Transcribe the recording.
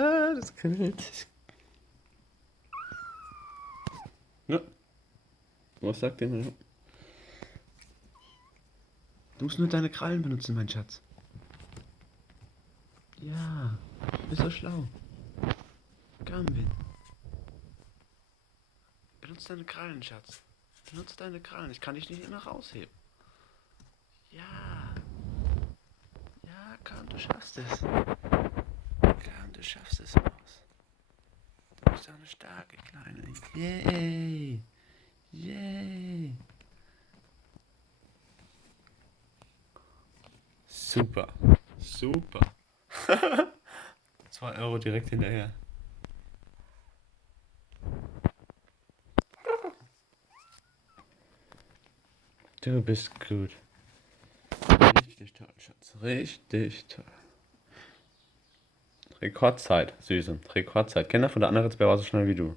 Ah, das kribbelt. Ja. Was sagt der? Du musst nur deine Krallen benutzen, mein Schatz. Ja, du bist so schlau. Komm, Vin. Benutze deine Krallen, Schatz. Benutze deine Krallen. Ich kann dich nicht immer rausheben. Ja. Ja, komm, du schaffst es. Komm, du schaffst es, Maus. Du bist doch eine starke Kleine. Yay. Yay. Super. Super. 2 € direkt hinterher. Du bist gut. Richtig toll, Schatz. Richtig toll. Rekordzeit, Süße. Rekordzeit. Kinder von der anderen jetzt wer war so schnell wie du.